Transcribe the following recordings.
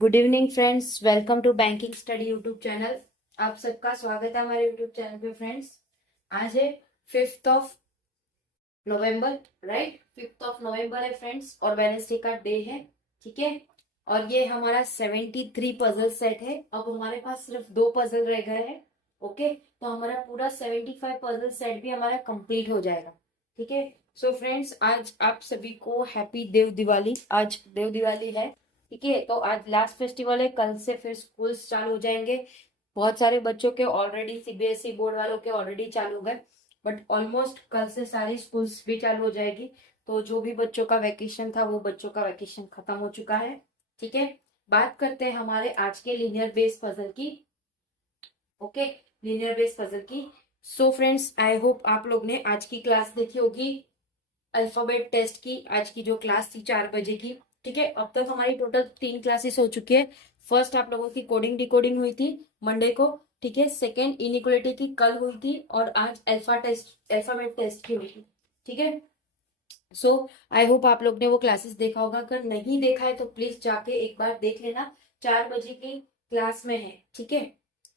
Good evening friends, welcome to banking study YouTube channel. आप सबका स्वागत है हमारे यूट्यूब चैनल पे फ्रेंड्स। आज है 5 नवंबर, राइट। 5 नवंबर है फ्रेंड्स और वेडनेसडे का डे है, ठीक है। और ये हमारा 73 पजल सेट है। अब हमारे पास सिर्फ 2 पजल रह गए हैं। ओके, तो हमारा पूरा 75 पजल सेट भी हमारा कंप्लीट हो जाएगा, ठीक है। सो फ्रेंड्स, आज आप सभी को हैप्पी देव दिवाली। आज देव दिवाली है, ठीक है। तो आज लास्ट फेस्टिवल है, कल से फिर स्कूल चालू हो जाएंगे। बहुत सारे बच्चों के ऑलरेडी, सीबीएसई बोर्ड वालों के ऑलरेडी चालू हो गए, बट ऑलमोस्ट कल से सारी स्कूल्स भी चालू हो जाएगी। तो जो भी बच्चों का वैकेशन था वो बच्चों का वैकेशन खत्म हो चुका है, ठीक है। बात करते हैं हमारे आज के लीनियर बेस पजल की। ओके, लीनियर बेस पजल की। सो फ्रेंड्स, आई होप आप लोग ने आज की क्लास देखी होगी, अल्फाबेट टेस्ट की। आज की जो क्लास थी 4 बजे की, ठीक है। अब तक हमारी टोटल 3 क्लासेस हो चुकी है। फर्स्ट आप लोगों की कोडिंग डिकोडिंग हुई थी मंडे को, ठीक है। सेकेंड इनइक्वालिटी की कल हुई थी और आज अल्फाबेट टेस्ट की हुई थी, ठीक है। सो आई होप आप लोग ने वो क्लासेस देखा होगा। अगर नहीं देखा है तो प्लीज जाके एक बार देख लेना, 4 बजे की क्लास में है, ठीक है।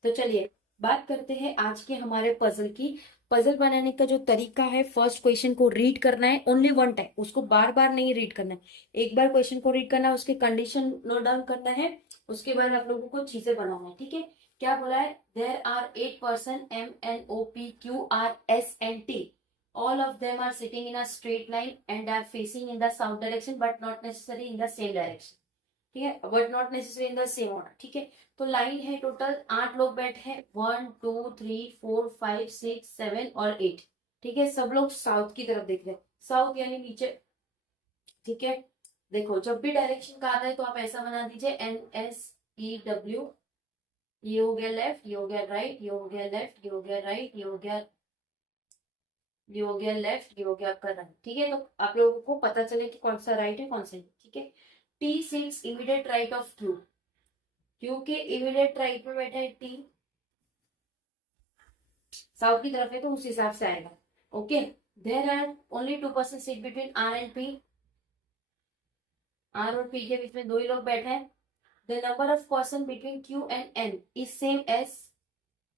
तो चलिए बात करते हैं आज के हमारे पजल की। पजल बनाने का जो तरीका है, फर्स्ट क्वेश्चन को रीड करना है ओनली 1 टाइम, उसको बार बार नहीं रीड करना है। एक बार क्वेश्चन को रीड करना है, उसके कंडीशन नोट डाउन करना है, उसके बाद आप लोगों को चीजें बनाना है, ठीक है। क्या बोला है? There are 8 person MNOPQRSNT, all of them are sitting in a straight line and are facing in the south direction but not necessarily in the same direction, ठीक है। But not necessary in the same order, ठीक है। तो line है, total 8 लोग बैठे हैं, 1 2 3 4 5 6 7 और 8, ठीक है। सब लोग साउथ की तरफ देख रहे हैं, साउथ यानी नीचे, ठीक है। देखो, जब भी डायरेक्शन का आता है तो आप ऐसा बना दीजिए NSEW। ये हो गया लेफ्ट, ये हो गया राइट, ये हो गया लेफ्ट, ये हो गया राइट, ये हो गया, ये हो गया लेफ्ट, ये हो गया आपका राइट, ठीक है। तो आप लोगों को पता चले कि कौन सा राइट है कौन सा नहीं, ठीक है। T six immediate right of Q, Q के इमीडिएट राइट में बैठा है टी, साउथ की तरफ है तो उस हिसाब से आएगा। Okay, there are only 2 person seat between R and P, R और पी के बीच में 2 ही लोग बैठे हैं। The number of person between Q and N is same as,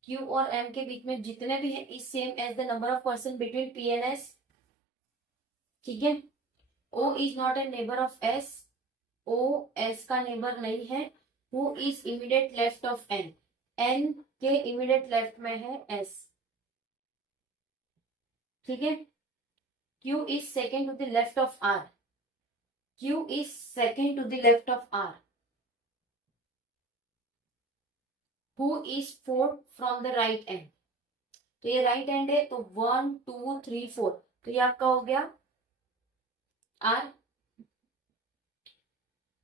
Q और एम के बीच में जितने भी हैं is same as the number of person between P and S, ठीक है। O is not a neighbour of S, O S का नेबर नहीं है। Who is immediate left of N, N के इमीडिएट लेफ्ट में है एस, ठीक है। Q is second to the left of R, Q is second to the left of R. Who is fourth from the right end, तो ये right and है तो 1 2 3 4, तो ये आपका हो गया आर,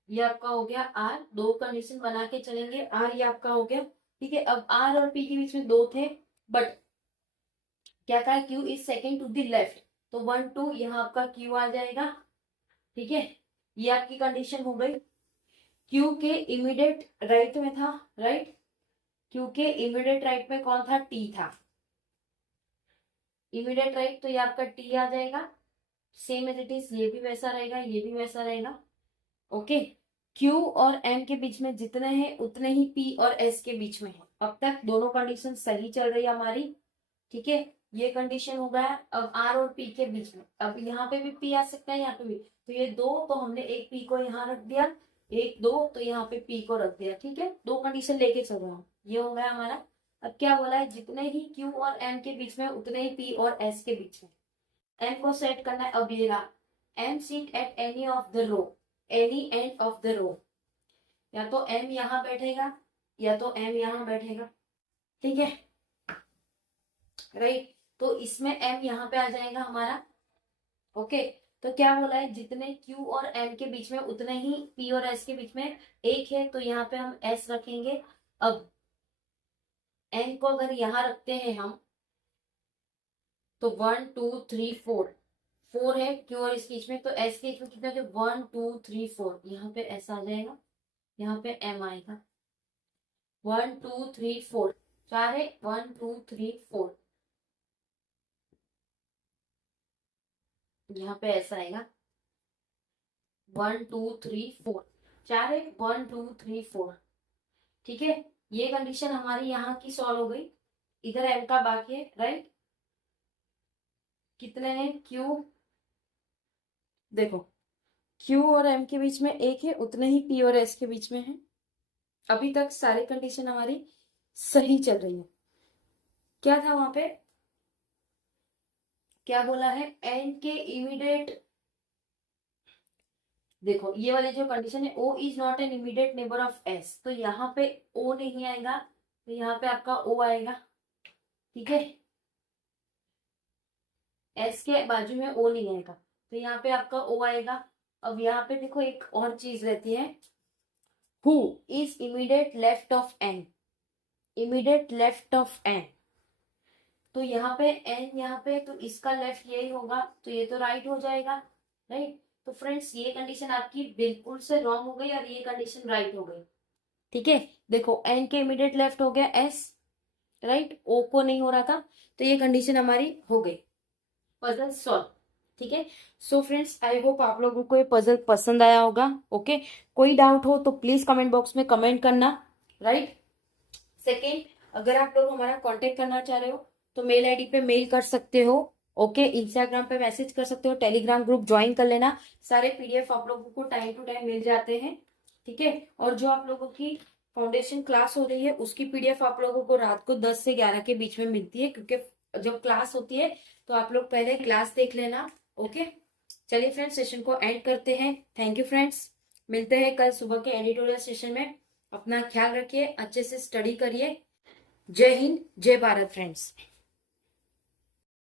ये आपका हो गया आर। 2 कंडीशन बना के चलेंगे, आर ये आपका हो गया, ठीक है। अब आर और पी के बीच में 2 थे, बट क्या कहा, Q is second to the left, तो 1 2 यहाँ आपका क्यू आ जाएगा, ठीक है। ये आपकी कंडीशन हो गई। क्यू के इमीडिएट राइट में था, राइट, क्यू के इमीडिएट राइट में कौन था? टी था, इमीडिएट राइट, तो ये आपका टी आ जाएगा। सेम एज इट इज, ये भी वैसा रहेगा, ये भी वैसा रहेगा, ओके। क्यू और एम के बीच में जितने हैं उतने ही पी और एस के बीच में है। अब तक दोनों कंडीशन सही चल रही है हमारी, ठीक है। ये कंडीशन हो गया। अब आर और पी के बीच में, अब यहाँ पे भी पी आ सकता है, यहाँ पे भी, तो ये 2, तो हमने एक पी को यहाँ रख दिया, 1 2, तो यहाँ पे पी को रख दिया, ठीक है। 2 कंडीशन लेके चल रहा हूँ, ये हो गया हमारा। अब क्या बोला है, जितने ही क्यू और एम के बीच में उतने ही पी और एस के बीच में। एम को सेट करना है। अब ये रहा, M sit at any of the row, any end of the row, या तो एम यहाँ बैठेगा या तो एम यहाँ बैठेगा, ठीक है, राइट। तो इसमें एम यहाँ पे आ जाएगा हमारा, ओके। तो क्या बोला है, जितने क्यू और एम के बीच में उतने ही पी और एस के बीच में एक है, तो यहाँ पे हम एस रखेंगे। अब एन को अगर यहाँ रखते हैं हम, तो 1 2 3 4, 4 है क्यू और इस बीच में, तो एस के बीच में कितना है? 1 2 3 4, यहाँ पे एस आ जाएगा, यहाँ पे एम आएगा। 1 2 3 4, 4 है, 1 2 3 4, यहाँ पे ऐसा आएगा 1 2 3 4। 4 है, 1 2 3 4। ठीक है, ये कंडीशन हमारी यहाँ की सॉल्व हो गई। इधर m का बाकी है, राइट। कितने हैं q, देखो q और m के बीच में 1 है, उतने ही p और s के बीच में है। अभी तक सारी कंडीशन हमारी सही चल रही है। क्या था वहां पे, क्या बोला है, n के इमीडिएट, देखो ये वाली जो कंडीशन है O is not an immediate neighbour of S, तो यहाँ पे O नहीं आएगा, तो यहाँ पे आपका O आएगा। ठीक है, S के बाजू में O नहीं आएगा, तो यहाँ पे आपका O आएगा। अब यहाँ पे देखो एक और चीज रहती है, who is immediate left of N, immediate left of N, तो यहाँ पे N यहाँ पे, तो इसका लेफ्ट यही होगा, तो ये तो राइट हो जाएगा, राइट। तो फ्रेंड्स ये कंडीशन आपकी बिल्कुल से रॉन्ग हो गई और ये कंडीशन राइट हो गई। ठीक है, देखो N के इमीडिएट लेफ्ट हो गया S, राइट, O को नहीं हो रहा था, तो ये कंडीशन हमारी हो गई। Puzzle solve. ठीक है, सो फ्रेंड्स आई होप आप लोगों को ये पजल पसंद आया होगा। ओके, कोई डाउट हो तो प्लीज कमेंट बॉक्स में कमेंट करना, राइट। सेकेंड, अगर आप लोग हमारा कांटेक्ट करना चाह रहे हो तो मेल आईडी पे मेल कर सकते हो। ओके, इंस्टाग्राम पे मैसेज कर सकते हो, टेलीग्राम ग्रुप ज्वाइन कर लेना, सारे पीडीएफ आप लोगों को टाइम टू टाइम मिल जाते हैं। ठीक है, और जो आप लोगों की फाउंडेशन क्लास हो रही है उसकी पीडीएफ आप लोगों को रात को 10 से 11 के बीच में मिलती है, क्योंकि जब क्लास होती है तो आप लोग पहले क्लास देख लेना। ओके, चलिए फ्रेंड्स सेशन को एंड करते हैं। थैंक यू फ्रेंड्स, मिलते हैं कल सुबह के एडिटोरियल सेशन में। अपना ख्याल रखिए, अच्छे से स्टडी करिए। जय हिंद, जय भारत फ्रेंड्स।